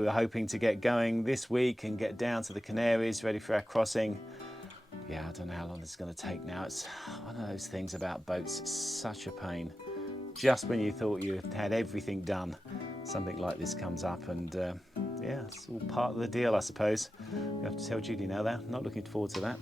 We were hoping to get going this week and get down to the Canaries ready for our crossing. Yeah, I don't know how long this is going to take now. It's one of those things about boats, it's such a pain. Just when you thought you had everything done, something like this comes up, and yeah, it's all part of the deal, I suppose. We have to tell Judy now though, not looking forward to that.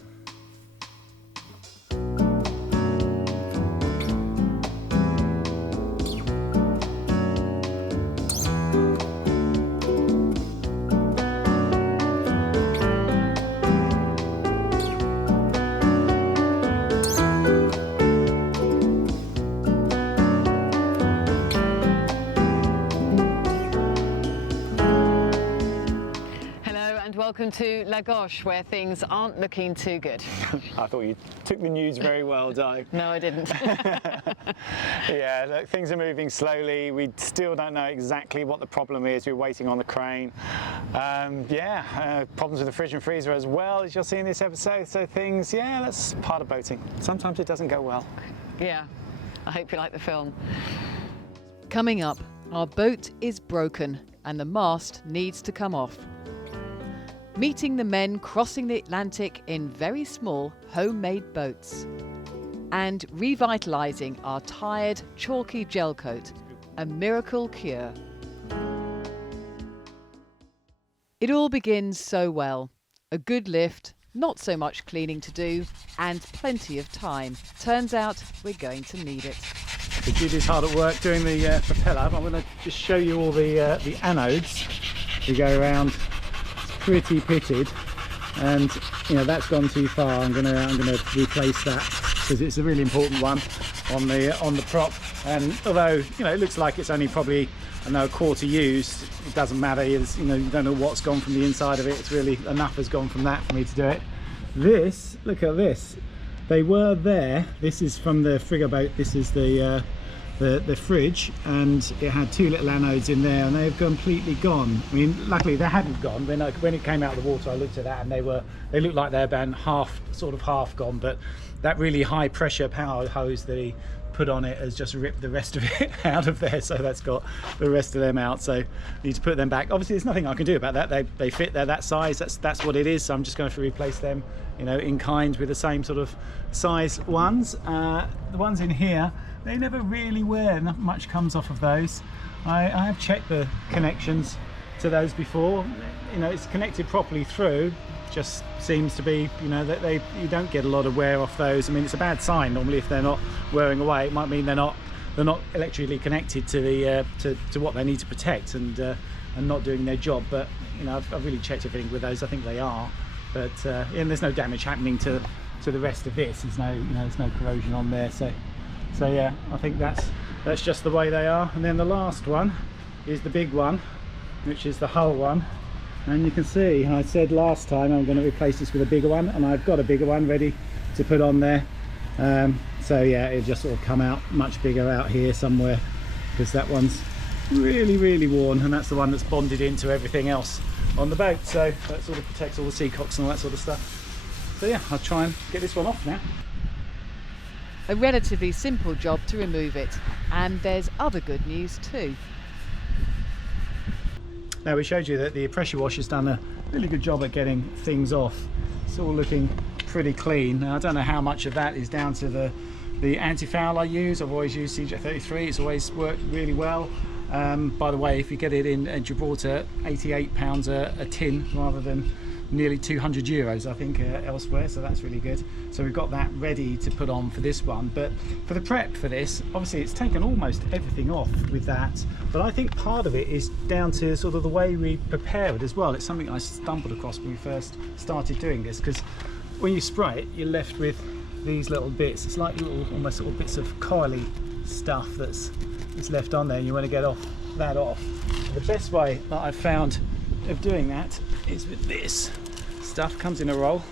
Welcome to La Gauche, where things aren't looking too good. I thought you took the news very well, Di. No, I didn't. Yeah, look, things are moving slowly. We still don't know exactly what the problem is. We're waiting on the crane. Problems with the fridge and freezer as well, as you'll see in this episode. So things, yeah, that's part of boating. Sometimes it doesn't go well. Yeah, I hope you like the film. Coming up, our boat is broken and the mast needs to come off. Meeting the men crossing the Atlantic in very small homemade boats. And revitalising our tired, chalky gel coat, a miracle cure. It all begins so well. A good lift, not so much cleaning to do, and plenty of time. Turns out we're going to need it. So Judy's hard at work doing the propeller. I'm going to just show you all the anodes. We go around. Pretty pitted, and you know that's gone too far. I'm gonna replace that because it's a really important one on the prop. And although you know it looks like it's only probably a quarter used, it doesn't matter. It's, you know, you don't know what's gone from the inside of it. It's really enough has gone from that for me to do it. This, look at this. They were there. This is from the frigga boat. This is the fridge, and it had two little anodes in there, and they've completely gone. I mean, luckily they hadn't gone. When it came out of the water, I looked at that, and they looked like they're about half gone. But that really high pressure power hose that he put on it has just ripped the rest of it out of there. So that's got the rest of them out. So I need to put them back. Obviously, there's nothing I can do about that. They fit. They're that size. That's what it is. So I'm just going to replace them, you know, in kind with the same sort of size ones. The ones in here, they never really wear, not much comes off of those. I have checked the connections to those before. You know, it's connected properly through. Just seems to be, you know, that you don't get a lot of wear off those. I mean, it's a bad sign normally if they're not wearing away. It might mean they're not electrically connected to the to what they need to protect and not doing their job. But you know, I've really checked everything with those. I think they are. But and there's no damage happening to the rest of this. There's no corrosion on there. So yeah, I think that's just the way they are. And then the last one is the big one, which is the hull one. And you can see, I said last time I'm going to replace this with a bigger one, and I've got a bigger one ready to put on there. So yeah, it'll just sort of come out much bigger out here somewhere, because that one's really worn, and that's the one that's bonded into everything else on the boat. So that sort of protects all the seacocks and all that sort of stuff. So yeah, I'll try and get this one off now. A relatively simple job to remove it, and there's other good news too. Now, we showed you that the pressure wash has done a really good job at getting things off. It's all looking pretty clean. Now, I don't know how much of that is down to the anti-foul I use. I've always used CJ33. It's always worked really well. By the way, if you get it in Gibraltar, £88 a tin rather than nearly €200 I think elsewhere, so that's really good. So we've got that ready to put on for this one. But for the prep for this, obviously it's taken almost everything off with that, but I think part of it is down to sort of the way we prepare it as well. It's something I stumbled across when we first started doing this, because when you spray it, you're left with these little bits. It's like little almost little bits of coily stuff that's left on there, and you want to get that off. The best way that I've found of doing that is with this stuff. Comes in a roll,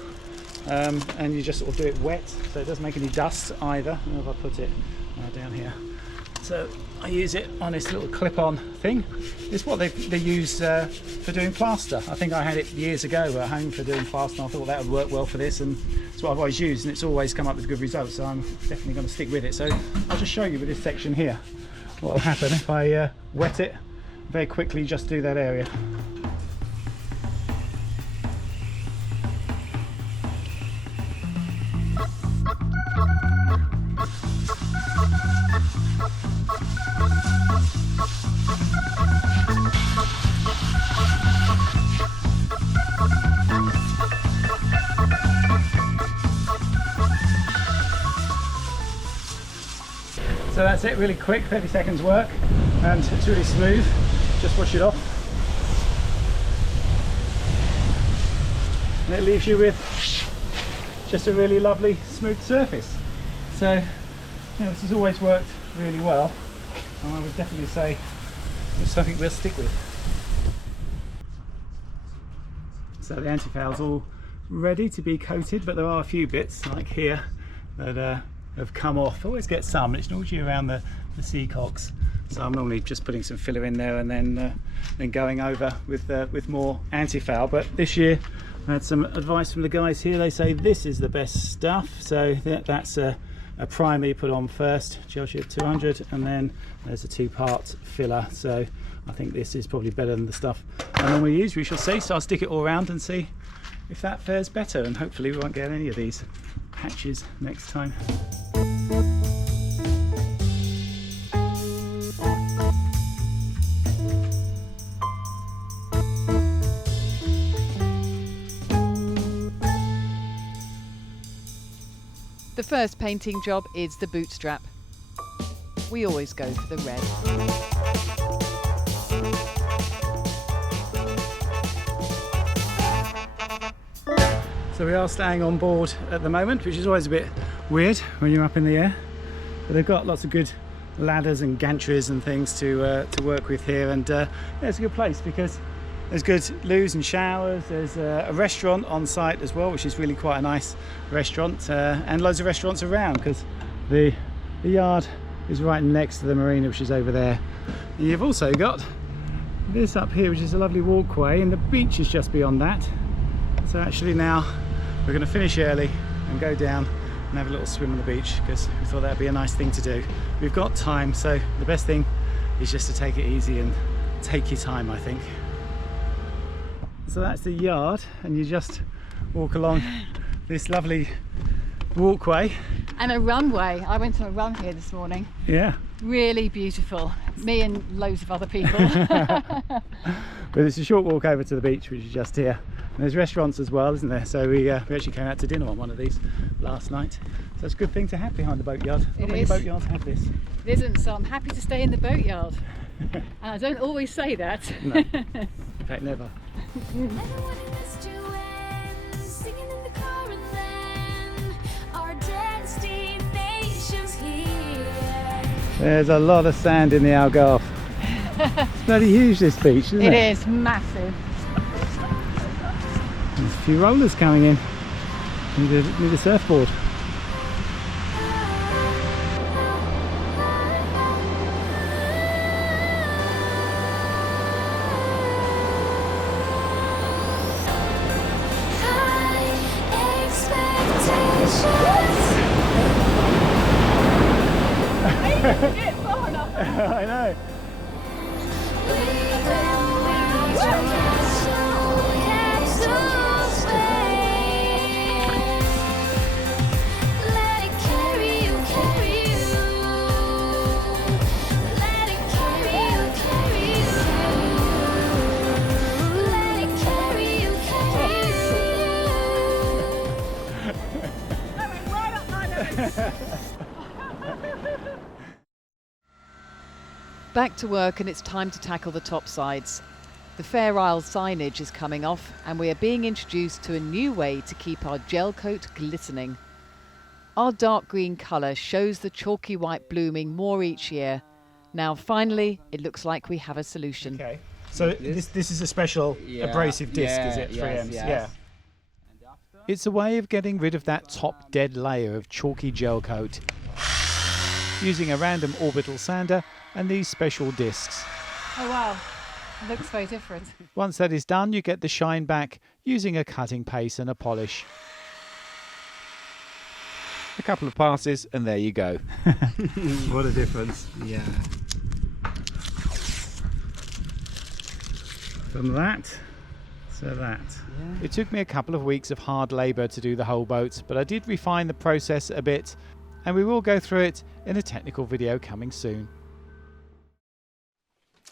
and you just sort of do it wet, so it doesn't make any dust either. I don't know if I put it down here. So I use it on this little clip-on thing. It's what they use for doing plaster. I think I had it years ago at home for doing plaster, and I thought that would work well for this, and it's what I've always used, and it's always come up with good results, so I'm definitely going to stick with it. So I'll just show you with this section here what will happen if I wet it very quickly. Just do that area. that's it, really quick, 30 seconds work, and it's really smooth. Just wash it off. And it leaves you with just a really lovely smooth surface. So, you know, this has always worked really well, and I would definitely say it's something we'll stick with. So the anti-foul's all ready to be coated, but there are a few bits like here that have come off. Always get some. It's usually around the seacocks. So I'm normally just putting some filler in there and then going over with more anti-foul. But this year I had some advice from the guys here. They say this is the best stuff. So that's a primer you put on first, Geosheet 200, and then there's a 2-part filler. So I think this is probably better than the stuff I normally use. We shall see. So I'll stick it all around and see if that fares better, and hopefully we won't get any of these patches next time. The first painting job is the bootstrap. We always go for the red. So we are staying on board at the moment, which is always a bit weird when you're up in the air. But they've got lots of good ladders and gantries and things to work with here, and yeah, it's a good place because there's good loos and showers. There's a restaurant on site as well, which is really quite a nice restaurant, and loads of restaurants around because the yard is right next to the marina, which is over there. And you've also got this up here, which is a lovely walkway, and the beach is just beyond that. So actually now we're going to finish early and go down and have a little swim on the beach because we thought that'd be a nice thing to do. We've got time, so the best thing is just to take it easy and take your time, I think. So that's the yard, and you just walk along this lovely walkway. And a runway. I went on a run here this morning. Yeah. Really beautiful. Me and loads of other people. But it's a short walk over to the beach, which is just here. And there's restaurants as well, isn't there? So we actually came out to dinner on one of these last night. So it's a good thing to have behind the boatyard. Not many boatyards have this. It isn't, so I'm happy to stay in the boatyard. And I don't always say that. No. In fact, never. There's a lot of sand in the Algarve. It's bloody huge, this beach, isn't it? It is massive. There's a few rollers coming in. Need a surfboard. I know. Back to work, and it's time to tackle the top sides. The Fair Isle signage is coming off, and we are being introduced to a new way to keep our gel coat glistening. Our dark green colour shows the chalky white blooming more each year. Now finally it looks like we have a solution. Okay. So this is a special abrasive disc, is it? 3Ms? Yes. Yeah. It's a way of getting rid of that top dead layer of chalky gel coat using a random orbital sander and these special discs. Oh wow, it looks very different. Once that is done, you get the shine back using a cutting paste and a polish. A couple of passes and there you go. What a difference. Yeah. From that to that. Yeah. It took me a couple of weeks of hard labour to do the whole boat, but I did refine the process a bit, and we will go through it in a technical video coming soon.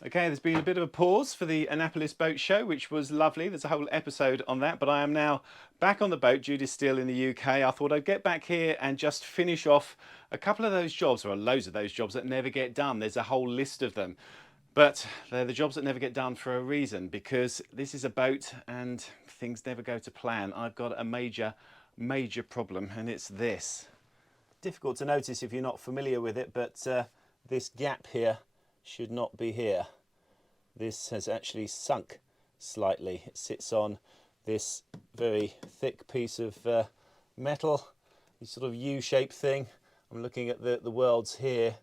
Okay, there's been a bit of a pause for the Annapolis Boat Show, which was lovely. There's a whole episode on that, but I am now back on the boat. Judy's still in the UK. I thought I'd get back here and just finish off a couple of those jobs, or loads of those jobs that never get done. There's a whole list of them. But they're the jobs that never get done for a reason, because this is a boat and things never go to plan. I've got a major problem, and it's this. Difficult to notice if you're not familiar with it, but this gap here should not be here. This has actually sunk slightly. It sits on this very thick piece of metal, this sort of U-shaped thing. I'm looking at the worlds here.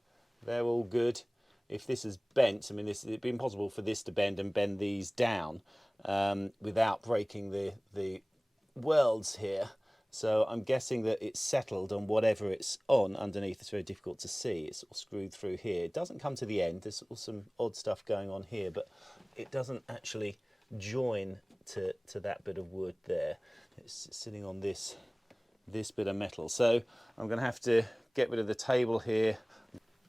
They're all good. If this is bent, I mean, it'd be impossible for this to bend and bend these down without breaking the worlds here. So I'm guessing that it's settled on whatever it's on underneath. It's very difficult to see. It's sort of screwed through here. It doesn't come to the end. There's some odd stuff going on here, but it doesn't actually join to that bit of wood there. It's sitting on this bit of metal. So I'm going to have to get rid of the table here.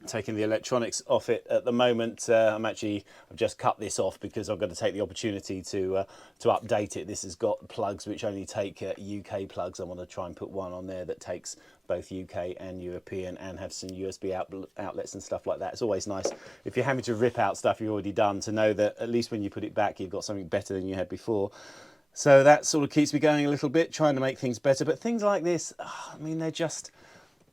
Taking the electronics off it at the moment. I've just cut this off because I'm going to take the opportunity to update it. This has got plugs which only take UK plugs. I want to try and put one on there that takes both UK and European, and have some USB outlets and stuff like that. It's always nice if you're having to rip out stuff you've already done to know that at least when you put it back you've got something better than you had before. So that sort of keeps me going a little bit, trying to make things better. But things like this, I mean, they're just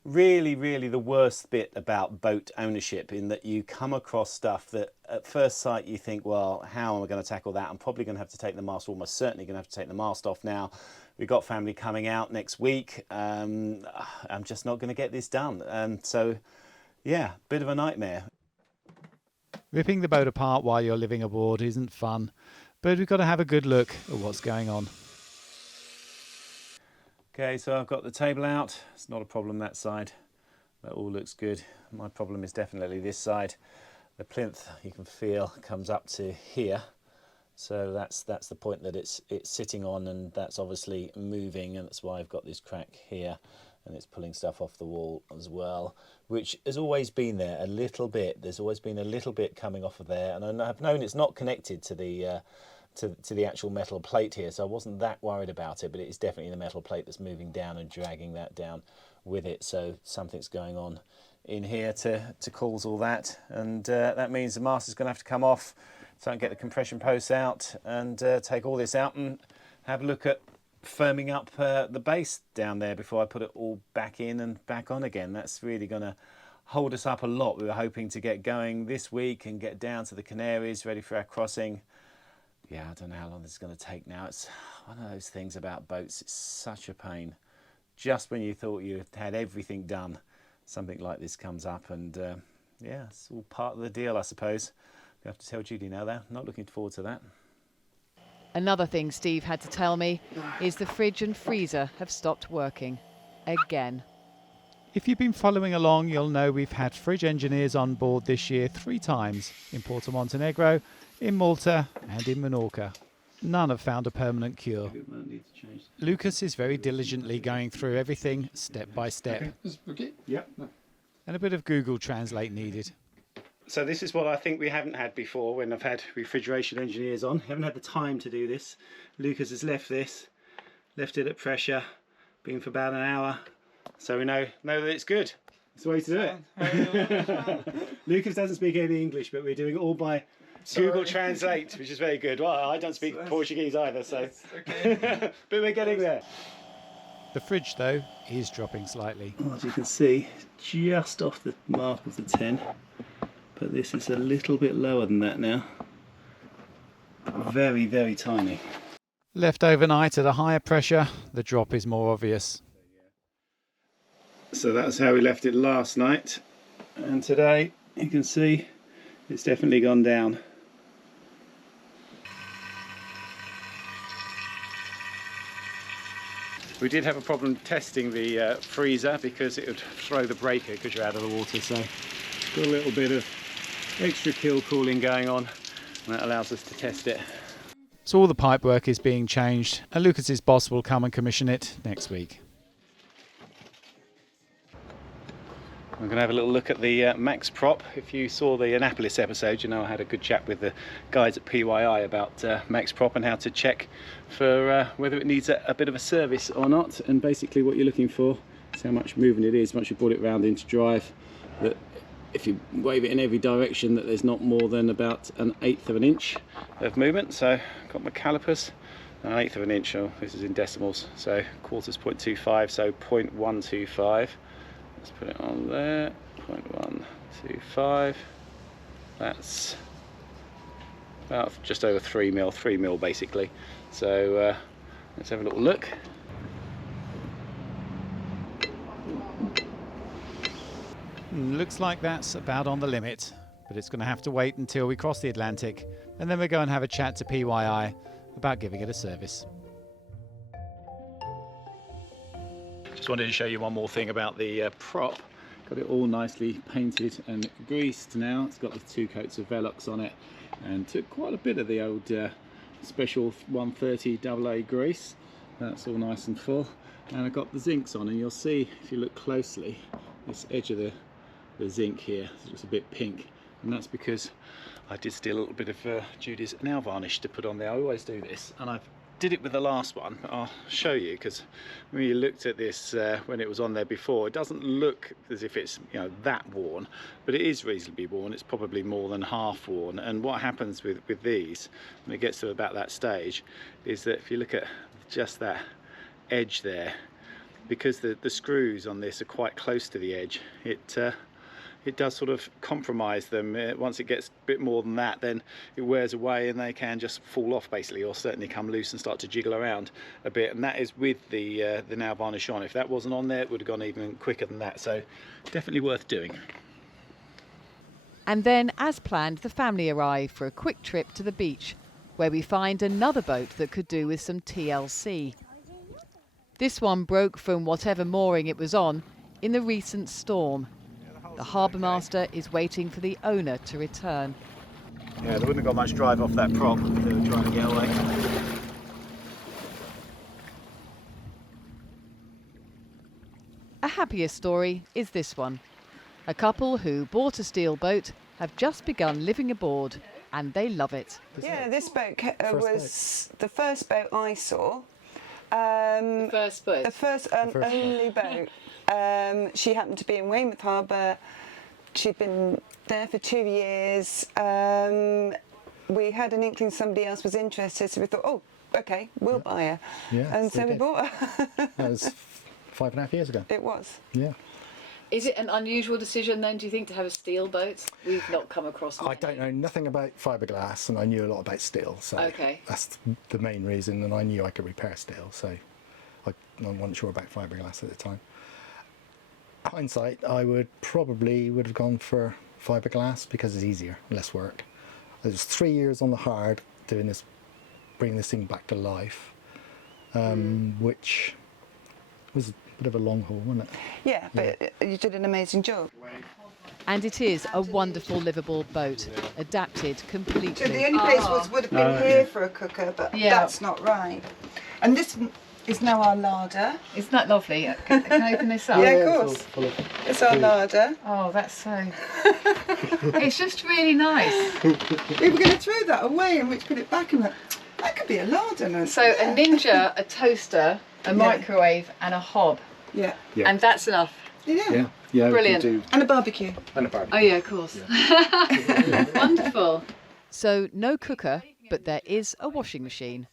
really the worst bit about boat ownership, in that you come across stuff that at first sight you think, well, how am I going to tackle that? I'm probably going to have to take the mast, almost certainly going to have to take the mast off now. We've got family coming out next week. I'm just not going to get this done. So yeah, bit of a nightmare. Ripping the boat apart while you're living aboard isn't fun, but we've got to have a good look at what's going on. Okay, so I've got the table out. It's not a problem that side. That all looks good. My problem is definitely this side. The plinth, you can feel, comes up to here. So that's the point that it's sitting on, and that's obviously moving, and that's why I've got this crack here, and it's pulling stuff off the wall as well, which has always been there a little bit. There's always been a little bit coming off of there, and I've known it's not connected to the to the actual metal plate here, so I wasn't that worried about it, but it is definitely the metal plate that's moving down and dragging that down with it. So something's going on in here to cause all that, and that means the mast is going to have to come off, so I can get the compression posts out and take all this out and have a look at firming up the base down there before I put it all back in and back on again. That's really going to hold us up a lot. We were hoping to get going this week and get down to the Canaries ready for our crossing. Yeah, I don't know how long this is going to take now. It's one of those things about boats. It's such a pain. Just when you thought you had everything done, something like this comes up, and yeah, it's all part of the deal, I suppose. We have to tell Judy now, though. Not looking forward to that. Another thing Steve had to tell me is the fridge and freezer have stopped working again. If you've been following along, you'll know we've had fridge engineers on board this year 3 times, in Porto Montenegro, in Malta and in Menorca. None have found a permanent cure. Lucas is very diligently going through everything step by step. Okay. Yep. And a bit of Google Translate needed. So this is what I think we haven't had before when I've had refrigeration engineers on. Haven't had the time to do this. Lucas has left it at pressure, been for about an hour. So we know that it's good. It's the way to do it. Lucas doesn't speak any English, but we're doing it all by Google Translate, which is very good. Well, I don't speak Portuguese either, so. Okay. But we're getting there. The fridge, though, is dropping slightly. Well, as you can see, just off the mark of the 10. But this is a little bit lower than that now. Very tiny. Left overnight at a higher pressure, the drop is more obvious. So that's how we left it last night, and today you can see it's definitely gone down. We did have a problem testing the freezer because it would throw the breaker because you're out of the water, so got a little bit of extra kill cooling going on, and that allows us to test it. So all the pipe work is being changed, and Lucas's boss will come and commission it next week. We're going to have a little look at the Max prop. If you saw the Annapolis episode, you know I had a good chat with the guys at PYI about Max prop and how to check for whether it needs a bit of a service or not. And basically what you're looking for is how much movement it is once you brought it round into drive. That if you wave it in every direction, that there's not more than about 1/8 of an inch of movement. So I've got my calipers, 1/8 of an inch, oh, this is in decimals, so quarters 0.25, so 0.125. Let's put it on there, 0.125. That's about just over 3 mil basically. So let's have a little look. Looks like that's about on the limit, but it's going to have to wait until we cross the Atlantic, and then we'll go and have a chat to PYI about giving it a service. Just wanted to show you one more thing about the prop. Got it all nicely painted and greased now. It's got the 2 coats of Velox on it, and took quite a bit of the old special 130 AA grease. That's all nice and full, and I've got the zincs on, and you'll see if you look closely this edge of the zinc here, it's a bit pink, and that's because I did steal a little bit of Judy's nail varnish to put on there. I always do this, and I've did it with the last one. I'll show you, because when you looked at this when it was on there before, it doesn't look as if it's, you know, that worn, but it is reasonably worn. It's probably more than half worn. And what happens with these when it gets to about that stage is that if you look at just that edge there, because the screws on this are quite close to the edge, it does sort of compromise them. Once it gets a bit more than that, then it wears away and they can just fall off basically, or certainly come loose and start to jiggle around a bit. And that is with the nail varnish on. If that wasn't on there, it would have gone even quicker than that. So definitely worth doing. And then, as planned, the family arrive for a quick trip to the beach, where we find another boat that could do with some TLC. This one broke from whatever mooring it was on in the recent storm. The harbour master is waiting for the owner to return. Yeah, they wouldn't have got much drive off that prop if they were trying to get away. A happier story is this one. A couple who bought a steel boat have just begun living aboard, and they love it. Yeah, this boat was the first boat I saw. The first boat? The first and only boat. She happened to be in Weymouth Harbour. She'd been there for 2 years. We had an inkling somebody else was interested, so we thought, oh, okay, we'll buy her. Yeah, and so we bought her. That was 5.5 years ago. It was. Yeah. Is it an unusual decision then, do you think, to have a steel boat? We've not come across I don't know nothing about fiberglass, and I knew a lot about steel, so Okay. that's the main reason, and I knew I could repair steel, so I wasn't sure about fiberglass at the time. Hindsight, I would have gone for fiberglass because it's easier, less work. It was 3 years on the hard doing this, bringing this thing back to life, which was a bit of a long haul, wasn't it? Yeah, but you did an amazing job. And it is a wonderful livable boat, adapted completely. So the only place would have been here for a cooker, but that's not right. And this is now our larder. Isn't that lovely? Can I open this up? Yeah, of course. It's our larder. Oh, that's so... It's just really nice. We were going to throw that away and Rich put it back and that could be a larder. No? So a Ninja, a toaster, a microwave and a hob. Yeah. And that's enough. Yeah. Brilliant. And a barbecue. Oh yeah, of course. Wonderful. So no cooker, but there is a washing machine.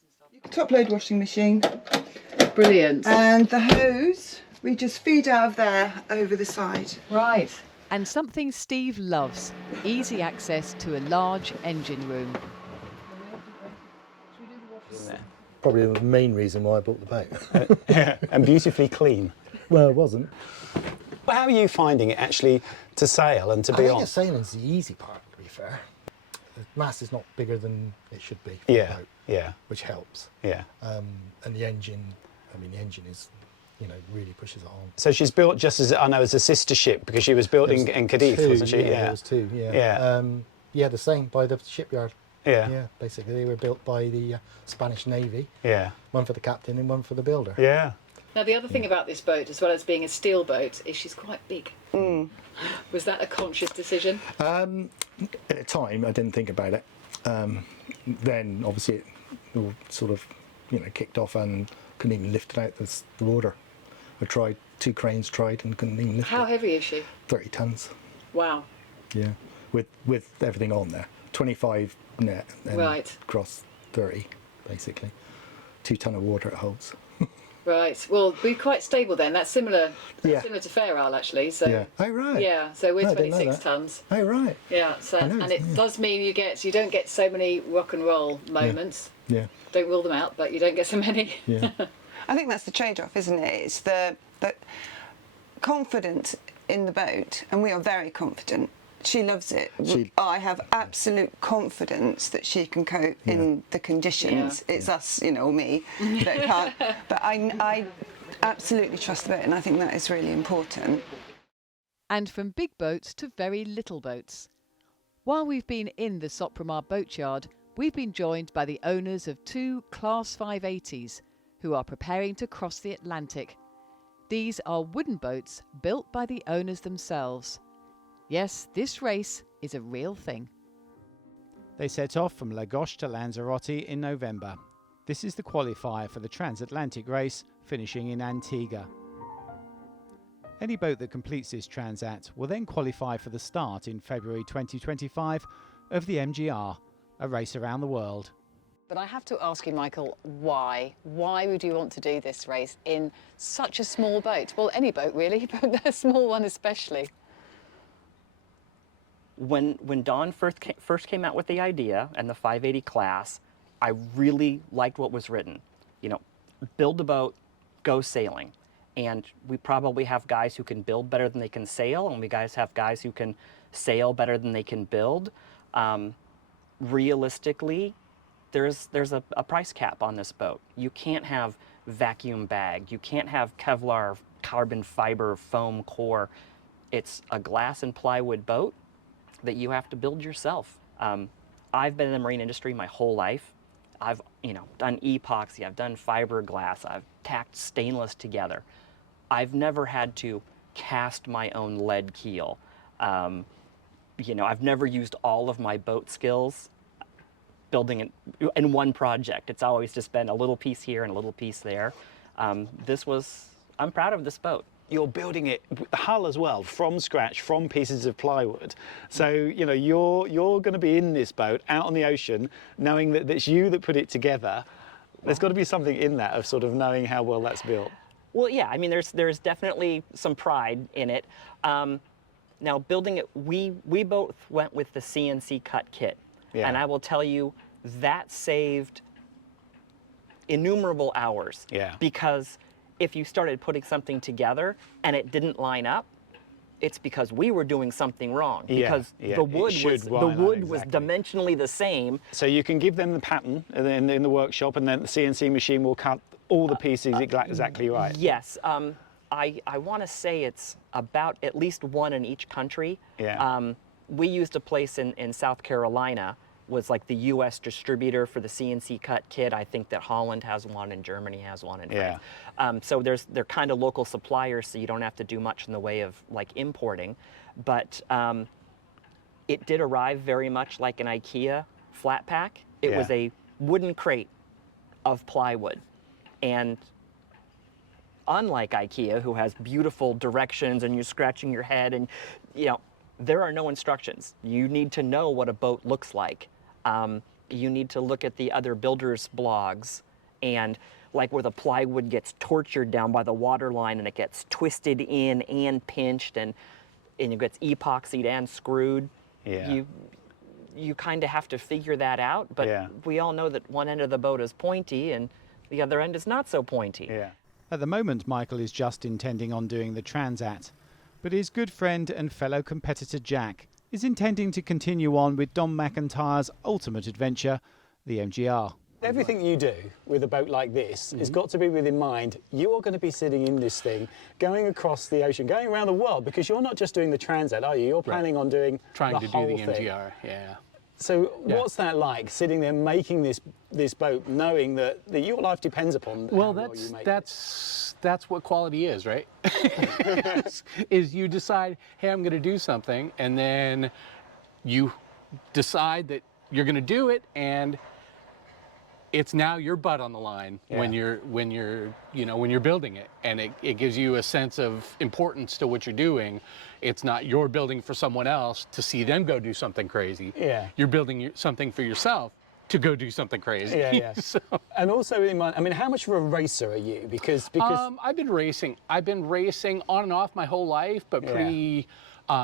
Top load washing machine. Brilliant. And the hose, we just feed out of there over the side. Right. And something Steve loves, easy access to a large engine room. Probably the main reason why I bought the boat. And beautifully clean. Well, it wasn't. But how are you finding it actually to sail and to be I on? think the sailing's the easy part, to be fair. The mast is not bigger than it should be for the boat, which helps. Yeah. And the engine, the engine is, really pushes it on. So she's built just as, I know, as a sister ship, because she was built in Cadiz, wasn't she? Yeah, there was two, yeah. The same, by the shipyard. Yeah, basically they were built by the Spanish Navy. Yeah. One for the captain and one for the builder. Yeah. Now, the other thing about this boat, as well as being a steel boat, is she's quite big. Was that a conscious decision? At the time, I didn't think about it. Then, obviously, it all sort of, kicked off and couldn't even lift it out the water. I tried, 2 cranes tried and couldn't even lift How it. heavy is she? 30 tons. Wow. Yeah, with everything on there. 25 net and Right. cross 30, basically. 2 ton of water it holds. Right. Well, we're quite stable then. That's similar Yeah. to Fair Isle, actually. So Yeah. Oh, right. yeah. So we're I didn't know 26 that. tons. Oh, right. Yeah. So I know, and it yeah. does mean you don't get so many rock and roll moments. Yeah. Don't rule them out, but you don't get so many. Yeah. I think that's the trade-off, isn't it? It's the confidence in the boat, and we are very confident. She loves it. I have absolute confidence that she can cope in the conditions. Yeah. It's us, or me, that can't. But I absolutely trust the boat, and I think that is really important. And from big boats to very little boats. While we've been in the Sopramar boatyard, we've been joined by the owners of 2 Class 580s who are preparing to cross the Atlantic. These are wooden boats built by the owners themselves. Yes, this race is a real thing. They set off from Lagos to Lanzarote in November. This is the qualifier for the transatlantic race, finishing in Antigua. Any boat that completes this transat will then qualify for the start in February 2025 of the MGR, a race around the world. But I have to ask you, Michael, why? Why would you want to do this race in such a small boat? Well, any boat really, but a small one especially. When Dawn first came out with the idea and the 580 class, I really liked what was written. Build a boat, go sailing. And we probably have guys who can build better than they can sail, and we have guys who can sail better than they can build. Realistically, there's a price cap on this boat. You can't have vacuum bag. You can't have Kevlar, carbon fiber, foam core. It's a glass and plywood boat that you have to build yourself. I've been in the marine industry my whole life. I've done epoxy, I've done fiberglass, I've tacked stainless together. I've never had to cast my own lead keel. I've never used all of my boat skills building it in one project. It's always just been a little piece here and a little piece there. I'm proud of this boat. You're building it, the hull as well, from scratch, from pieces of plywood. So, you're going to be in this boat, out on the ocean, knowing that it's you that put it together. There's got to be something in that of sort of knowing how well that's built. Well, yeah, I mean, there's definitely some pride in it. Now, building it, we both went with the CNC cut kit. Yeah. And I will tell you, that saved innumerable hours. Yeah. Because if you started putting something together and it didn't line up, it's because we were doing something wrong. Because the wood was dimensionally the same. So you can give them the pattern in the workshop, and then the CNC machine will cut all the pieces exactly right. Yes. I want to say it's about at least one in each country. Yeah. We used a place in South Carolina, was like the U.S. distributor for the CNC cut kit. I think that Holland has one and Germany has one and France. So they're kind of local suppliers, so you don't have to do much in the way of like importing. But it did arrive very much like an IKEA flat pack. It was a wooden crate of plywood. And unlike IKEA, who has beautiful directions and you're scratching your head, and there are no instructions. You need to know what a boat looks like. You need to look at the other builders' blogs, and like where the plywood gets tortured down by the water line and it gets twisted in and pinched and it gets epoxied and screwed. Yeah. You kind of have to figure that out, but we all know that one end of the boat is pointy and the other end is not so pointy. Yeah. At the moment, Michael is just intending on doing the Transat, but his good friend and fellow competitor Jack is intending to continue on with Don McIntyre's ultimate adventure, the MGR. Everything you do with a boat like this has got to be with in mind, you are going to be sitting in this thing, going across the ocean, going around the world, because you're not just doing the Transat, are you? You're planning on doing trying the to whole do the thing. MGR, yeah. So what's that like, sitting there making this boat, knowing that your life depends upon Well, how well you make it? that's what quality is, right? is you decide, hey, I'm going to do something, and then you decide that you're going to do it, and it's now your butt on the line when you're building it, and it gives you a sense of importance to what you're doing. It's not you're building for someone else to see them go do something crazy. Yeah. You're building something for yourself to go do something crazy. Yeah. So, And also, I mean, how much of a racer are you? Because I've been racing on and off my whole life, but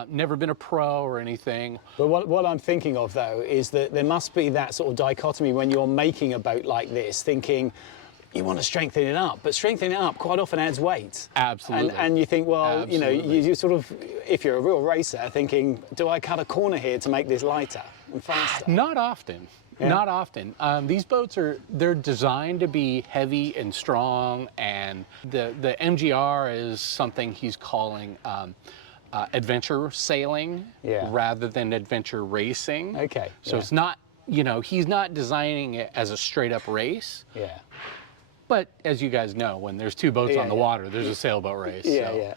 never been a pro or anything. But what I'm thinking of, though, is that there must be that sort of dichotomy when you're making a boat like this, thinking you want to strengthen it up, but strengthening it up quite often adds weight. Absolutely. And you think, well, Absolutely. you sort of, if you're a real racer, thinking, do I cut a corner here to make this lighter and faster? Not often. Yeah. Not often. These boats they're designed to be heavy and strong, and the MGR is something he's calling adventure sailing rather than adventure racing. Okay. So it's not, he's not designing it as a straight up race. Yeah. But as you guys know, when there's two boats on the water, there's a sailboat race. Yeah.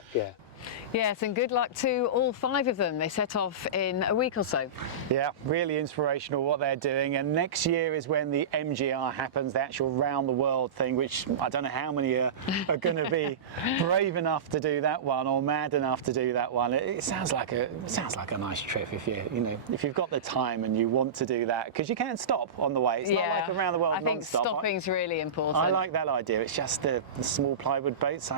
Yes, and good luck to all 5 of them. They set off in a week or so. Yeah, really inspirational what they're doing. And next year is when the MGR happens, the actual round the world thing, which I don't know how many are going to be brave enough to do that one or mad enough to do that one. It sounds like a nice trip if you've got the time and you want to do that, because you can't stop on the way. It's not like around the world I think non-stop. stopping's really important. I like that idea. It's just the small plywood boats.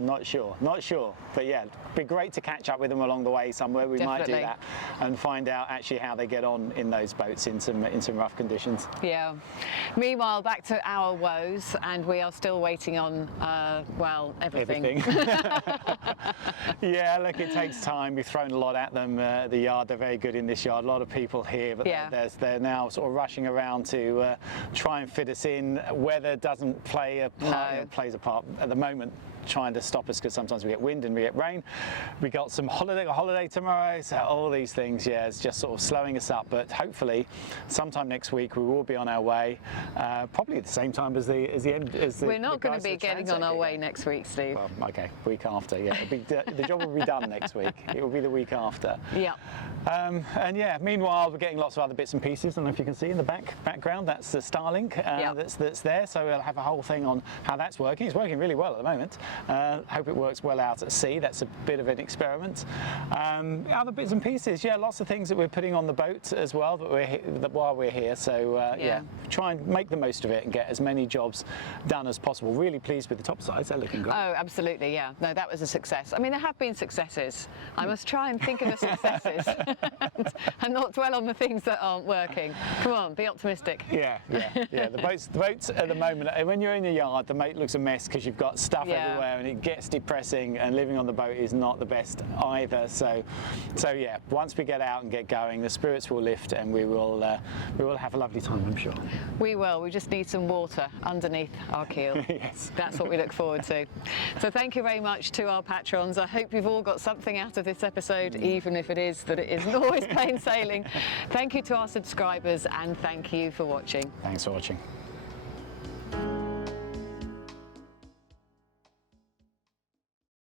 Not sure. But yeah, it'd be great to catch up with them along the way somewhere. We might do that and find out actually how they get on in those boats in some rough conditions. Yeah. Meanwhile, back to our woes, and we are still waiting on, everything. Yeah, look, it takes time. We've thrown a lot at them. The yard, they're very good in this yard. A lot of people here, but they're now sort of rushing around to try and fit us in. Weather doesn't play a part. It plays a part at the moment, trying to stop us, because sometimes we get wind and we get rain. We got some holiday tomorrow, so all these things, it's just sort of slowing us up. But hopefully, sometime next week we will be on our way. Probably at the same time as the We're not going to be getting on our way next week, Steve. Well, okay, week after. Yeah, the job will be done next week. It will be the week after. Yeah. Meanwhile, we're getting lots of other bits and pieces. I don't know if you can see in the background. That's the Starlink that's there. So we'll have a whole thing on how that's working. It's working really well at the moment. Hope it works well out at sea. That's a bit of an experiment. Other bits and pieces, lots of things that we're putting on the boat as well while we're here. So try and make the most of it and get as many jobs done as possible. Really pleased with the top sides. They're looking great. Oh, absolutely, yeah. No, that was a success. I mean, there have been successes. I must try and think of the successes and not dwell on the things that aren't working. Come on, be optimistic. Yeah. The boats at the moment, when you're in the yard, the boat looks a mess because you've got stuff everywhere and it gets depressing, and living on the boat is not the best either. So yeah, once we get out and get going, the spirits will lift and we will have a lovely time, I'm sure. We will. We just need some water underneath our keel. Yes. That's what we look forward to. So thank you very much to our patrons. I hope you've all got something out of this episode, even if it is that it isn't always plain sailing. Thank you to our subscribers, and thank you for watching. Thanks for watching.